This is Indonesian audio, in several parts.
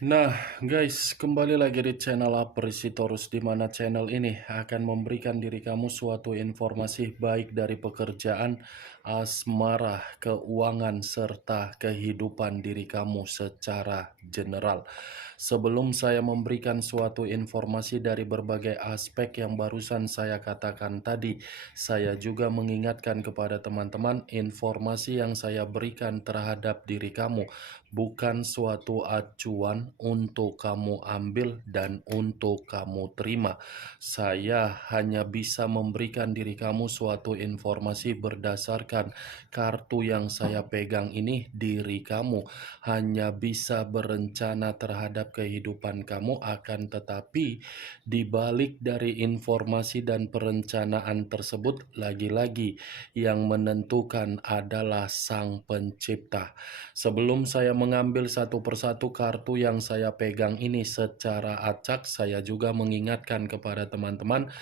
Nah, guys, kembali lagi di channel Apresitorus, di mana channel ini akan memberikan diri kamu suatu informasi baik dari pekerjaan, asmara, keuangan, serta kehidupan diri kamu secara general. Sebelum saya memberikan suatu informasi dari berbagai aspek yang barusan saya katakan tadi, saya juga mengingatkan kepada teman-teman informasi yang saya berikan terhadap diri kamu bukan suatu acuan untuk kamu ambil dan untuk kamu terima. Saya hanya bisa memberikan diri kamu suatu informasi berdasarkan kartu yang saya pegang ini. Diri kamu hanya bisa berencana terhadap kehidupan kamu, akan tetapi di balik dari informasi dan perencanaan tersebut, lagi-lagi yang menentukan adalah Sang Pencipta. Sebelum saya mengambil satu persatu kartu yang saya pegang ini secara acak, saya juga mengingatkan kepada teman-teman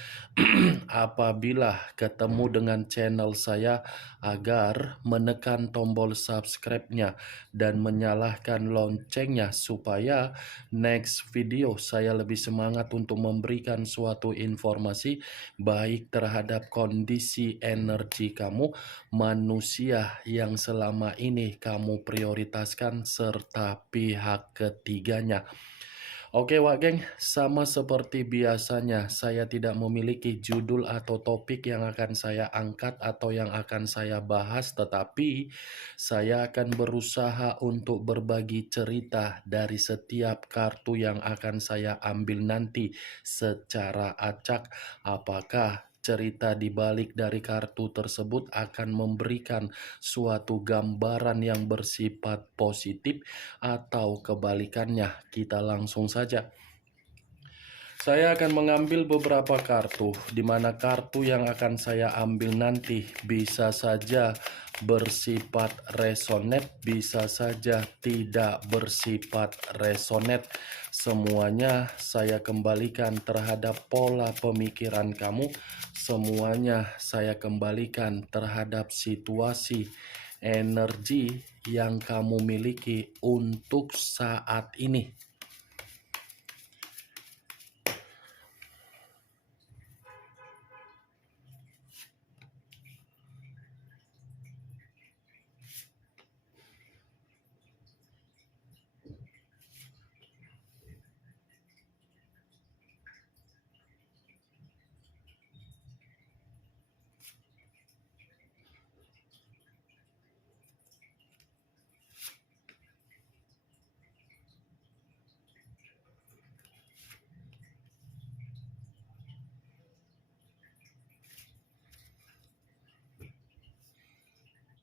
apabila ketemu dengan channel saya agar menekan tombol subscribe-nya dan menyalakan loncengnya supaya next video saya lebih semangat untuk memberikan suatu informasi baik terhadap kondisi energi kamu, manusia yang selama ini kamu prioritaskan, serta pihak ketiganya. Oke Wak Geng, sama seperti biasanya saya tidak memiliki judul atau topik yang akan saya angkat atau yang akan saya bahas, tetapi saya akan berusaha untuk berbagi cerita dari setiap kartu yang akan saya ambil nanti secara acak. Apakah cerita di balik dari kartu tersebut akan memberikan suatu gambaran yang bersifat positif atau kebalikannya? Kita langsung saja. Saya akan mengambil beberapa kartu, di mana kartu yang akan saya ambil nanti bisa saja bersifat resonate, bisa saja tidak bersifat resonate. Semuanya saya kembalikan terhadap pola pemikiran kamu, semuanya saya kembalikan terhadap situasi energi yang kamu miliki untuk saat ini.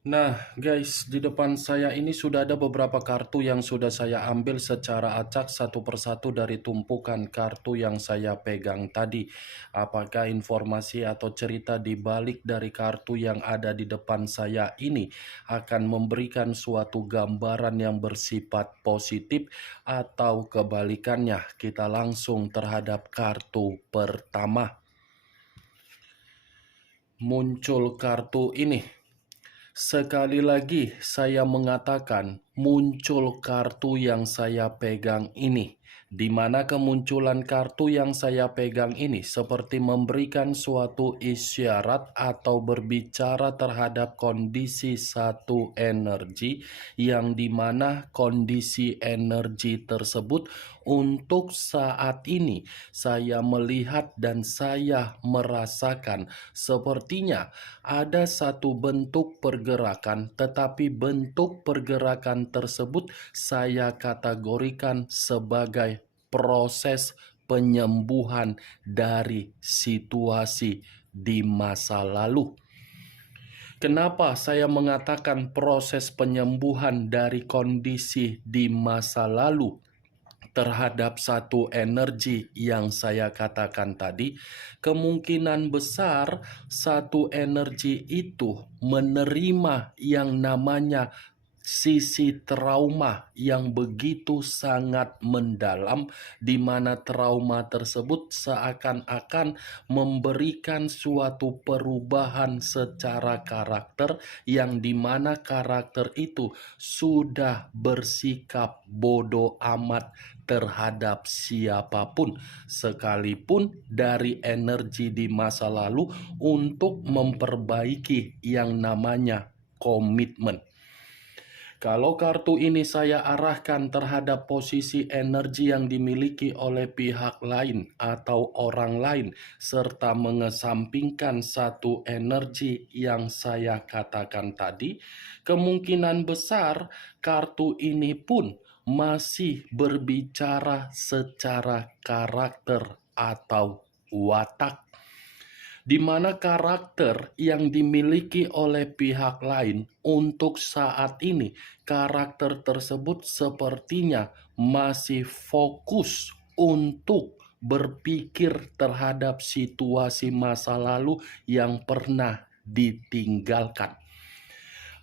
Nah guys, di depan saya ini sudah ada beberapa kartu yang sudah saya ambil secara acak satu persatu dari tumpukan kartu yang saya pegang tadi. Apakah informasi atau cerita di balik dari kartu yang ada di depan saya ini akan memberikan suatu gambaran yang bersifat positif atau kebalikannya? Kita langsung terhadap kartu pertama. Muncul kartu ini. Sekali lagi saya mengatakan muncul kartu yang saya pegang ini, di mana kemunculan kartu yang saya pegang ini seperti memberikan suatu isyarat atau berbicara terhadap kondisi satu energi, yang dimana kondisi energi tersebut untuk saat ini saya melihat dan saya merasakan sepertinya ada satu bentuk pergerakan, tetapi bentuk pergerakan tersebut saya kategorikan sebagai proses penyembuhan dari situasi di masa lalu. Kenapa saya mengatakan proses penyembuhan dari kondisi di masa lalu terhadap satu energi yang saya katakan tadi? Kemungkinan besar satu energi itu menerima yang namanya sisi trauma yang begitu sangat mendalam, di mana trauma tersebut seakan-akan memberikan suatu perubahan secara karakter, yang di mana karakter itu sudah bersikap bodoh amat terhadap siapapun, sekalipun dari energi di masa lalu untuk memperbaiki yang namanya komitmen. Kalau kartu ini saya arahkan terhadap posisi energi yang dimiliki oleh pihak lain atau orang lain, serta mengesampingkan satu energi yang saya katakan tadi, kemungkinan besar kartu ini pun masih berbicara secara karakter atau watak, di mana karakter yang dimiliki oleh pihak lain untuk saat ini, karakter tersebut sepertinya masih fokus untuk berpikir terhadap situasi masa lalu yang pernah ditinggalkan.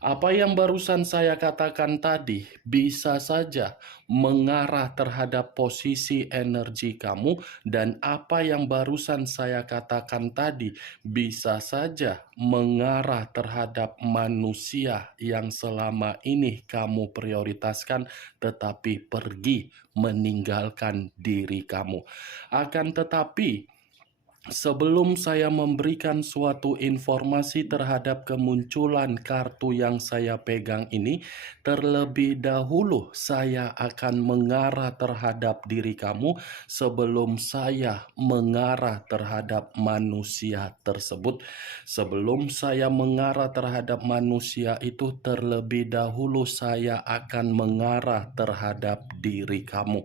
Apa yang barusan saya katakan tadi bisa saja mengarah terhadap posisi energi kamu, dan apa yang barusan saya katakan tadi bisa saja mengarah terhadap manusia yang selama ini kamu prioritaskan tetapi pergi meninggalkan diri kamu. Akan tetapi, sebelum saya memberikan suatu informasi terhadap kemunculan kartu yang saya pegang ini, terlebih dahulu saya akan mengarah terhadap diri kamu sebelum saya mengarah terhadap manusia tersebut. Sebelum saya mengarah terhadap manusia itu, terlebih dahulu saya akan mengarah terhadap diri kamu,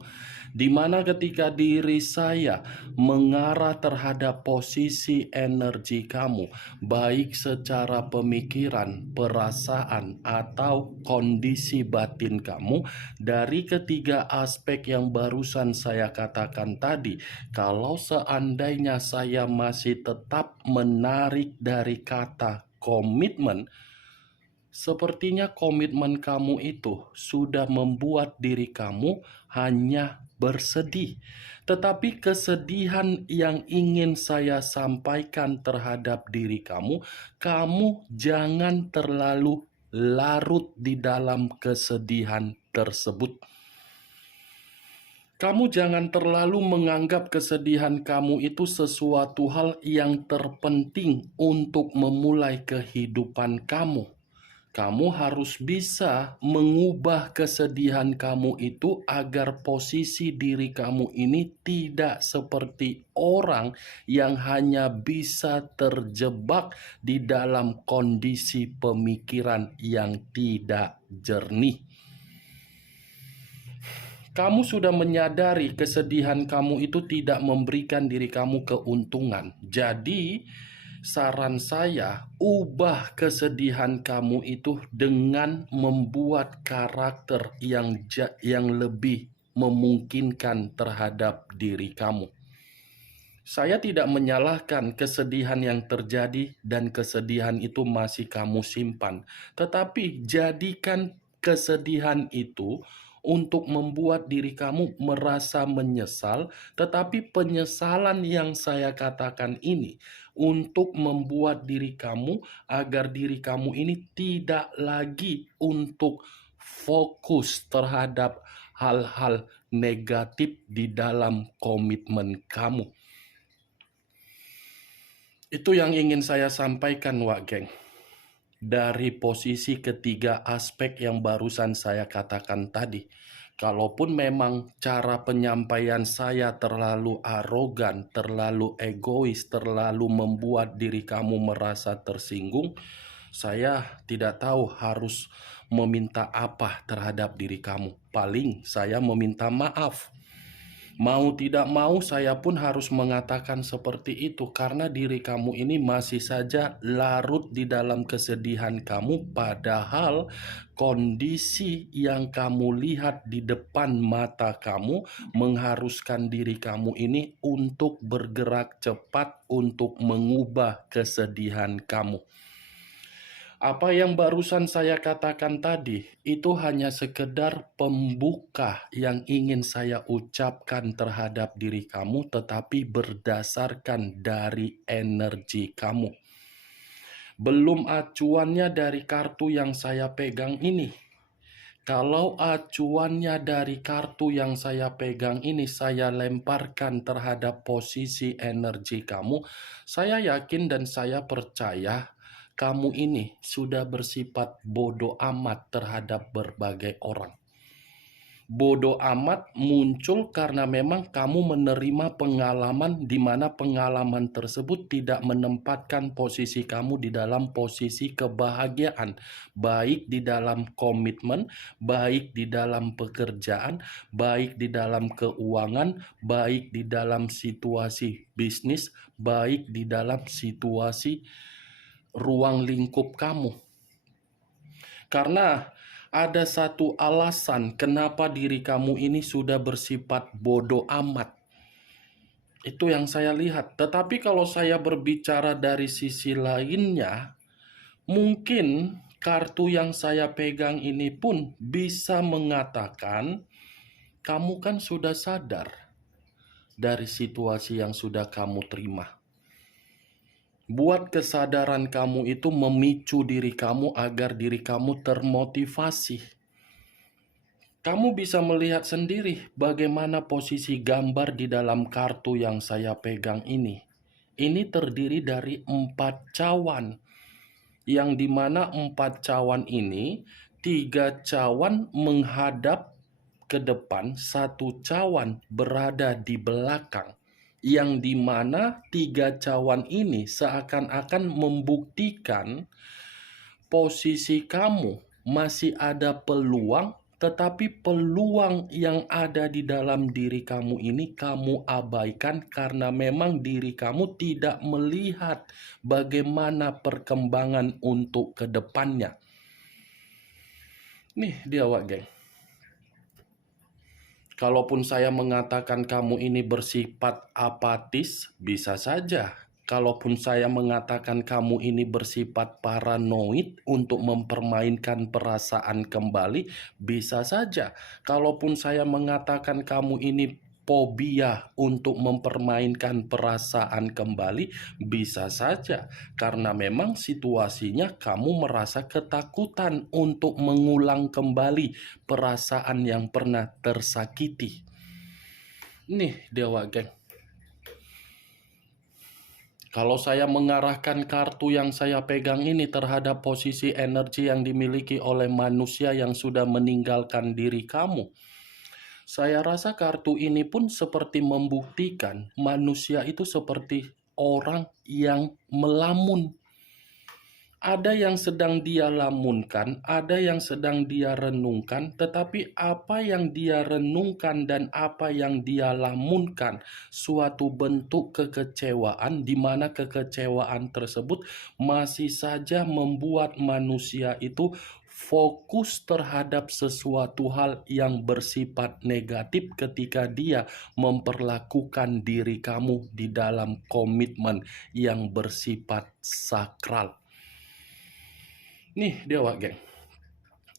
di mana ketika diri saya mengarah terhadap posisi energi kamu, baik secara pemikiran, perasaan, atau kondisi batin kamu, dari ketiga aspek yang barusan saya katakan tadi, kalau seandainya saya masih tetap menarik dari kata komitmen, sepertinya komitmen kamu itu sudah membuat diri kamu hanya bersedih. Tetapi kesedihan yang ingin saya sampaikan terhadap diri kamu, kamu jangan terlalu larut di dalam kesedihan tersebut. Kamu jangan terlalu menganggap kesedihan kamu itu sesuatu hal yang terpenting untuk memulai kehidupan kamu. Kamu harus bisa mengubah kesedihan kamu itu agar posisi diri kamu ini tidak seperti orang yang hanya bisa terjebak di dalam kondisi pemikiran yang tidak jernih. Kamu sudah menyadari kesedihan kamu itu tidak memberikan diri kamu keuntungan. Jadi, saran saya, ubah kesedihan kamu itu dengan membuat karakter yang lebih memungkinkan terhadap diri kamu. Saya tidak menyalahkan kesedihan yang terjadi dan kesedihan itu masih kamu simpan, tetapi jadikan kesedihan itu untuk membuat diri kamu merasa menyesal, tetapi penyesalan yang saya katakan ini untuk membuat diri kamu agar diri kamu ini tidak lagi untuk fokus terhadap hal-hal negatif di dalam komitmen kamu. Itu yang ingin saya sampaikan, Wak Geng. Dari posisi ketiga aspek yang barusan saya katakan tadi, kalaupun memang cara penyampaian saya terlalu arogan, terlalu egois, terlalu membuat diri kamu merasa tersinggung, saya tidak tahu harus meminta apa terhadap diri kamu. Paling saya meminta maaf. Mau tidak mau saya pun harus mengatakan seperti itu, karena diri kamu ini masih saja larut di dalam kesedihan kamu, padahal kondisi yang kamu lihat di depan mata kamu mengharuskan diri kamu ini untuk bergerak cepat untuk mengubah kesedihan kamu. Apa yang barusan saya katakan tadi, itu hanya sekedar pembuka yang ingin saya ucapkan terhadap diri kamu, tetapi berdasarkan dari energi kamu. Belum acuannya dari kartu yang saya pegang ini. Kalau acuannya dari kartu yang saya pegang ini saya lemparkan terhadap posisi energi kamu, saya yakin dan saya percaya kamu ini sudah bersifat bodoh amat terhadap berbagai orang. Bodoh amat muncul karena memang kamu menerima pengalaman di mana pengalaman tersebut tidak menempatkan posisi kamu di dalam posisi kebahagiaan, baik di dalam komitmen, baik di dalam pekerjaan, baik di dalam keuangan, baik di dalam situasi bisnis, baik di dalam situasi ruang lingkup kamu. Karena ada satu alasan kenapa diri kamu ini sudah bersifat bodoh amat. Itu yang saya lihat. Tetapi kalau saya berbicara dari sisi lainnya, mungkin kartu yang saya pegang ini pun bisa mengatakan, kamu kan sudah sadar dari situasi yang sudah kamu terima. Buat kesadaran kamu itu memicu diri kamu agar diri kamu termotivasi. Kamu bisa melihat sendiri bagaimana posisi gambar di dalam kartu yang saya pegang ini. Ini terdiri dari 4 cawan, yang dimana 4 cawan ini, 3 cawan menghadap ke depan, 1 cawan berada di belakang. Yang dimana 3 cawan ini seakan-akan membuktikan posisi kamu masih ada peluang, tetapi peluang yang ada di dalam diri kamu ini kamu abaikan karena memang diri kamu tidak melihat bagaimana perkembangan untuk ke depannya. Nih dia wak geng. Kalaupun saya mengatakan kamu ini bersifat apatis, bisa saja. Kalaupun saya mengatakan kamu ini bersifat paranoid untuk mempermainkan perasaan kembali, bisa saja. Kalaupun saya mengatakan kamu ini fobia untuk mempermainkan perasaan kembali, bisa saja. Karena memang situasinya kamu merasa ketakutan untuk mengulang kembali perasaan yang pernah tersakiti. Nih Dewa Geng. Kalau saya mengarahkan kartu yang saya pegang ini terhadap posisi energi yang dimiliki oleh manusia yang sudah meninggalkan diri kamu, saya rasa kartu ini pun seperti membuktikan manusia itu seperti orang yang melamun. Ada yang sedang dia lamunkan, ada yang sedang dia renungkan, tetapi apa yang dia renungkan dan apa yang dia lamunkan suatu bentuk kekecewaan, di mana kekecewaan tersebut masih saja membuat manusia itu fokus terhadap sesuatu hal yang bersifat negatif ketika dia memperlakukan diri kamu di dalam komitmen yang bersifat sakral. Nih Dewa Geng,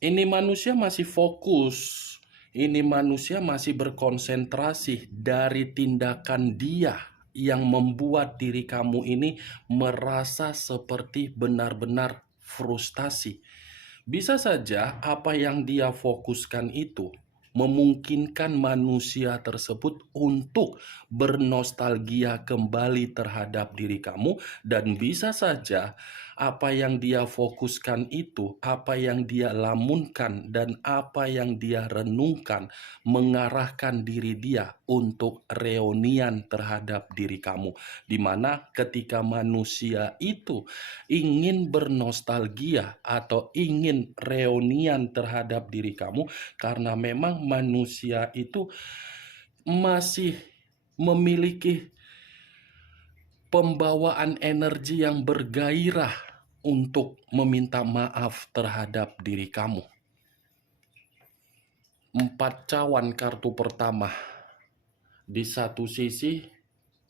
ini manusia masih fokus, ini manusia masih berkonsentrasi dari tindakan dia yang membuat diri kamu ini merasa seperti benar-benar frustasi. Bisa saja apa yang dia fokuskan itu memungkinkan manusia tersebut untuk bernostalgia kembali terhadap diri kamu, dan bisa saja apa yang dia fokuskan itu, apa yang dia lamunkan dan apa yang dia renungkan mengarahkan diri dia untuk reunian terhadap diri kamu, di mana ketika manusia itu ingin bernostalgia atau ingin reunian terhadap diri kamu, karena memang manusia itu masih memiliki pembawaan energi yang bergairah untuk meminta maaf terhadap diri kamu. 4 cawan kartu pertama. Di satu sisi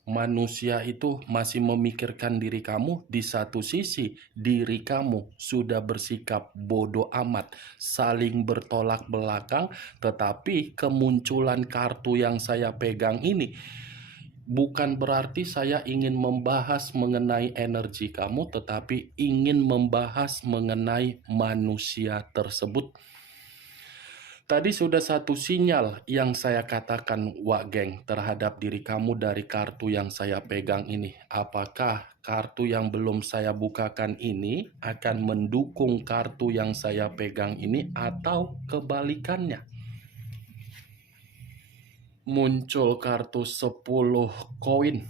manusia itu masih memikirkan diri kamu, di satu sisi diri kamu sudah bersikap bodoh amat, saling bertolak belakang, tetapi kemunculan kartu yang saya pegang ini bukan berarti saya ingin membahas mengenai energi kamu, tetapi ingin membahas mengenai manusia tersebut. Tadi sudah satu sinyal yang saya katakan, Wak Geng, terhadap diri kamu dari kartu yang saya pegang ini. Apakah kartu yang belum saya bukakan ini akan mendukung kartu yang saya pegang ini atau kebalikannya? Muncul kartu 10 koin.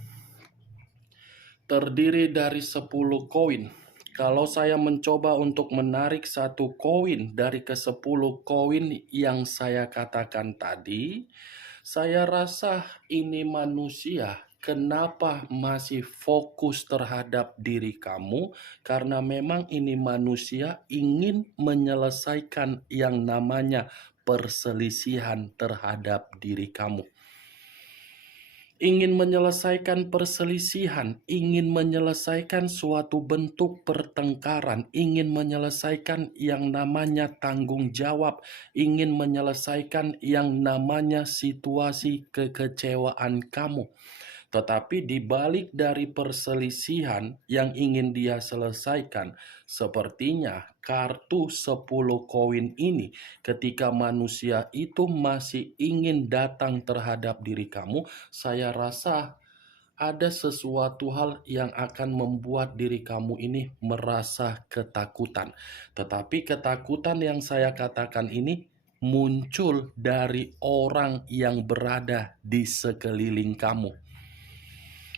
Terdiri dari 10 koin. Kalau saya mencoba untuk menarik satu koin dari ke-10 koin yang saya katakan tadi, saya rasa ini manusia kenapa masih fokus terhadap diri kamu, karena memang ini manusia ingin menyelesaikan yang namanya perselisihan terhadap diri kamu. Ingin menyelesaikan perselisihan, ingin menyelesaikan suatu bentuk pertengkaran, ingin menyelesaikan yang namanya tanggung jawab, ingin menyelesaikan yang namanya situasi kekecewaan kamu. Tetapi di balik dari perselisihan yang ingin dia selesaikan, sepertinya kartu 10 koin ini ketika manusia itu masih ingin datang terhadap diri kamu, saya rasa ada sesuatu hal yang akan membuat diri kamu ini merasa ketakutan. Tetapi ketakutan yang saya katakan ini muncul dari orang yang berada di sekeliling kamu.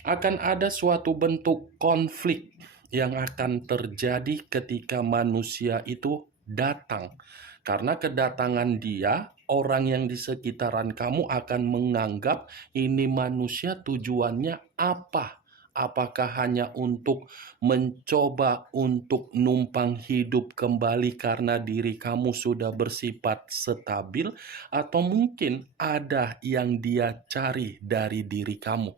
Akan ada suatu bentuk konflik yang akan terjadi ketika manusia itu datang. Karena kedatangan dia, orang yang di sekitaran kamu akan menganggap ini manusia tujuannya apa? Apakah hanya untuk mencoba untuk numpang hidup kembali karena diri kamu sudah bersifat stabil, atau mungkin ada yang dia cari dari diri kamu?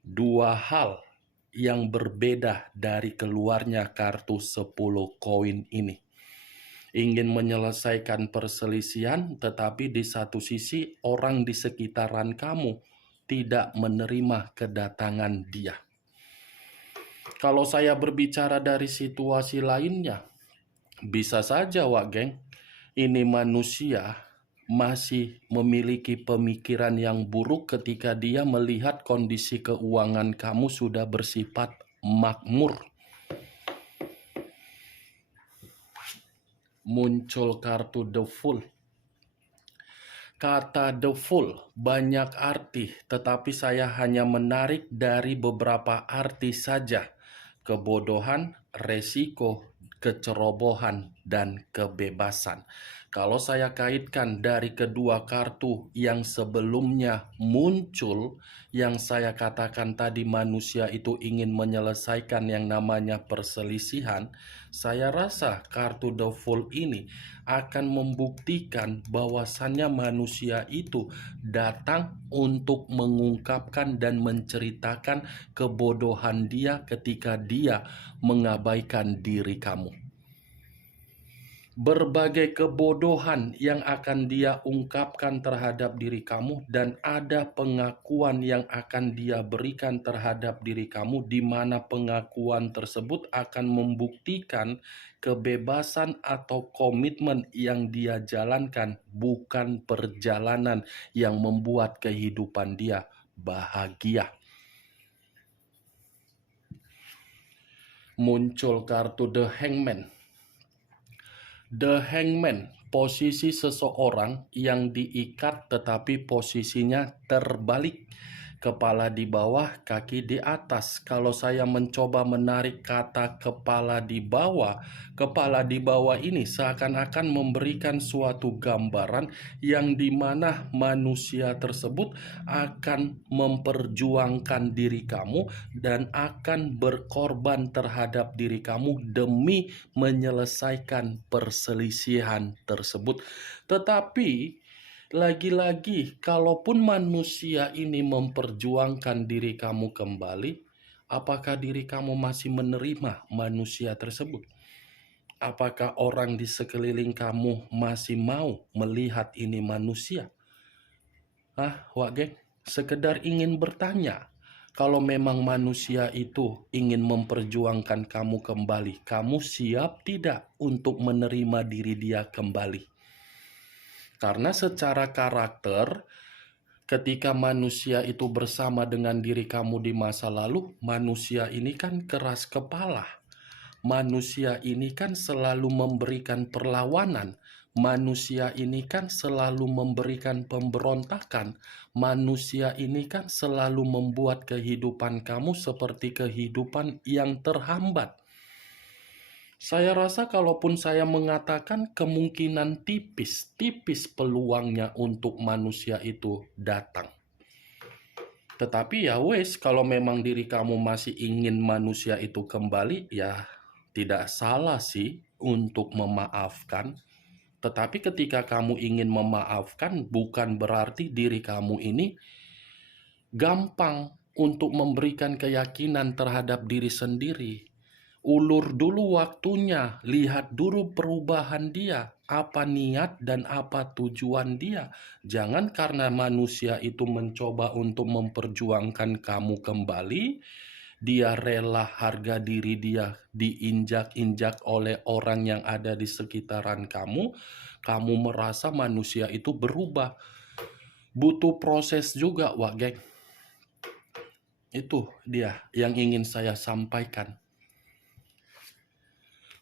Dua hal yang berbeda dari keluarnya kartu 10 koin ini. Ingin menyelesaikan perselisihan, tetapi di satu sisi orang di sekitaran kamu tidak menerima kedatangan dia. Kalau saya berbicara dari situasi lainnya, bisa saja, Wak Geng, ini manusia masih memiliki pemikiran yang buruk ketika dia melihat kondisi keuangan kamu sudah bersifat makmur. Muncul kartu The Fool. Kata The Fool banyak arti, tetapi saya hanya menarik dari beberapa arti saja. Kebodohan, resiko, kecerobohan, dan kebebasan. Kalau saya kaitkan dari kedua kartu yang sebelumnya muncul, yang saya katakan tadi manusia itu ingin menyelesaikan yang namanya perselisihan, saya rasa kartu The Fool ini akan membuktikan bahwasannya manusia itu datang untuk mengungkapkan dan menceritakan kebodohan dia ketika dia mengabaikan diri kamu. Berbagai kebodohan yang akan dia ungkapkan terhadap diri kamu, dan ada pengakuan yang akan dia berikan terhadap diri kamu, di mana pengakuan tersebut akan membuktikan kebebasan atau komitmen yang dia jalankan, bukan perjalanan yang membuat kehidupan dia bahagia. Muncul kartu The Hangman. The Hangman, posisi seseorang yang diikat tetapi posisinya terbalik. Kepala di bawah, kaki di atas. Kalau saya mencoba menarik kata kepala di bawah ini seakan-akan memberikan suatu gambaran yang dimana manusia tersebut akan memperjuangkan diri kamu dan akan berkorban terhadap diri kamu demi menyelesaikan perselisihan tersebut. Tetapi Lagi-lagi, kalaupun manusia ini memperjuangkan diri kamu kembali, apakah diri kamu masih menerima manusia tersebut? Apakah orang di sekeliling kamu masih mau melihat ini manusia? Wak geng, sekedar ingin bertanya, kalau memang manusia itu ingin memperjuangkan kamu kembali, kamu siap tidak untuk menerima diri dia kembali? Karena secara karakter, ketika manusia itu bersama dengan diri kamu di masa lalu, manusia ini kan keras kepala. Manusia ini kan selalu memberikan perlawanan. Manusia ini kan selalu memberikan pemberontakan. Manusia ini kan selalu membuat kehidupan kamu seperti kehidupan yang terhambat. Saya rasa kalaupun saya mengatakan kemungkinan tipis peluangnya untuk manusia itu datang. Tetapi ya wes, kalau memang diri kamu masih ingin manusia itu kembali, ya tidak salah sih untuk memaafkan. Tetapi ketika kamu ingin memaafkan, bukan berarti diri kamu ini gampang untuk memberikan keyakinan terhadap diri sendiri. Ulur dulu waktunya, lihat dulu perubahan dia, apa niat dan apa tujuan dia. Jangan karena manusia itu mencoba untuk memperjuangkan kamu kembali, dia rela harga diri dia diinjak-injak oleh orang yang ada di sekitaran kamu, kamu merasa manusia itu berubah. Butuh proses juga, Wak geng. Itu dia yang ingin saya sampaikan.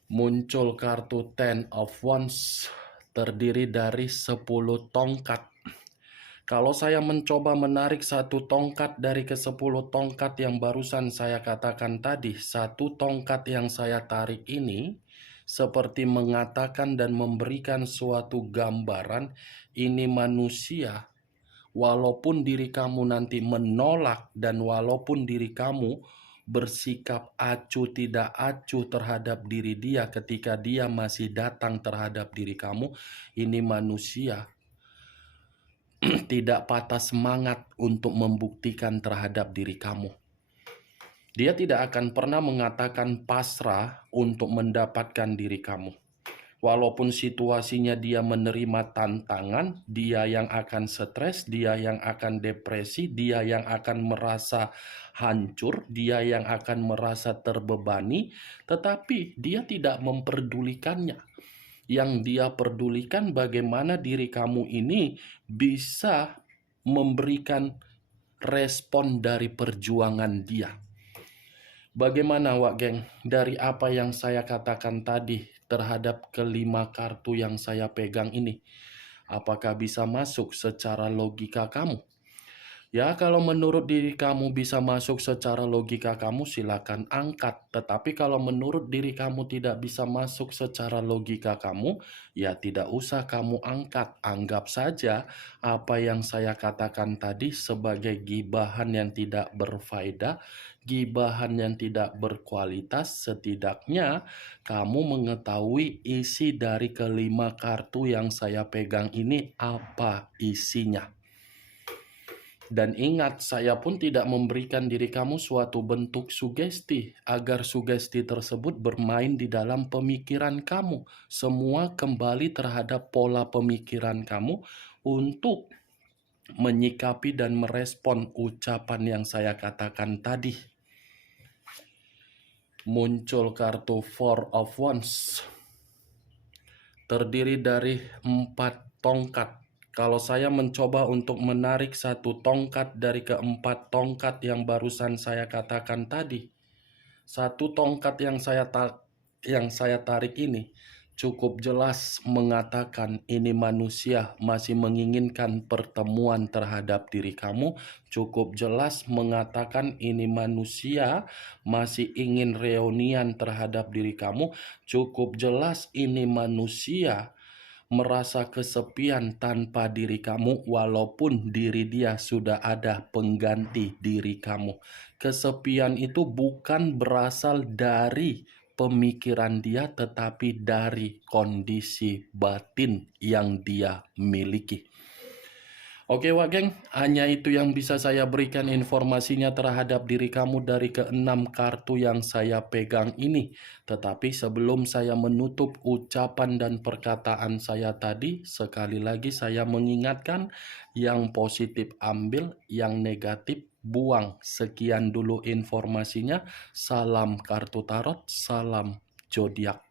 Muncul kartu Ten of Wands terdiri dari 10 tongkat. Kalau saya mencoba menarik satu tongkat dari ke-10 tongkat yang barusan saya katakan tadi, satu tongkat yang saya tarik ini seperti mengatakan dan memberikan suatu gambaran, ini manusia, walaupun diri kamu nanti menolak dan walaupun diri kamu bersikap acuh tidak acuh terhadap diri dia ketika dia masih datang terhadap diri kamu, ini manusia tidak patah semangat untuk membuktikan terhadap diri kamu. Dia tidak akan pernah mengatakan pasrah untuk mendapatkan diri kamu. Walaupun situasinya dia menerima tantangan, dia yang akan stres, dia yang akan depresi, dia yang akan merasa hancur, dia yang akan merasa terbebani, tetapi dia tidak memperdulikannya. Yang dia pedulikan bagaimana diri kamu ini bisa memberikan respon dari perjuangan dia. Bagaimana Wak geng, dari apa yang saya katakan tadi terhadap kelima kartu yang saya pegang ini? Apakah bisa masuk secara logika kamu? Ya, kalau menurut diri kamu bisa masuk secara logika kamu, silakan angkat. Tetapi kalau menurut diri kamu tidak bisa masuk secara logika kamu, ya tidak usah kamu angkat. Anggap saja apa yang saya katakan tadi sebagai gibahan yang tidak berfaedah, gibahan yang tidak berkualitas. Setidaknya kamu mengetahui isi dari kelima kartu yang saya pegang ini apa isinya. Dan ingat, saya pun tidak memberikan diri kamu suatu bentuk sugesti, agar sugesti tersebut bermain di dalam pemikiran kamu. Semua kembali terhadap pola pemikiran kamu untuk menyikapi dan merespon ucapan yang saya katakan tadi. Muncul kartu Four of Wands. Terdiri dari 4 tongkat. Kalau saya mencoba untuk menarik satu tongkat dari ke-4 tongkat yang barusan saya katakan tadi, satu tongkat yang saya tarik ini cukup jelas mengatakan ini manusia masih menginginkan pertemuan terhadap diri kamu. Cukup jelas mengatakan ini manusia masih ingin reunian terhadap diri kamu. Cukup jelas ini manusia merasa kesepian tanpa diri kamu, walaupun diri dia sudah ada pengganti diri kamu. Kesepian itu bukan berasal dari pemikiran dia, tetapi dari kondisi batin yang dia miliki. Oke Wak Geng, hanya itu yang bisa saya berikan informasinya terhadap diri kamu dari keenam kartu yang saya pegang ini. Tetapi sebelum saya menutup ucapan dan perkataan saya tadi, sekali lagi saya mengingatkan yang positif ambil, yang negatif buang. Sekian dulu informasinya. Salam kartu tarot, salam zodiak.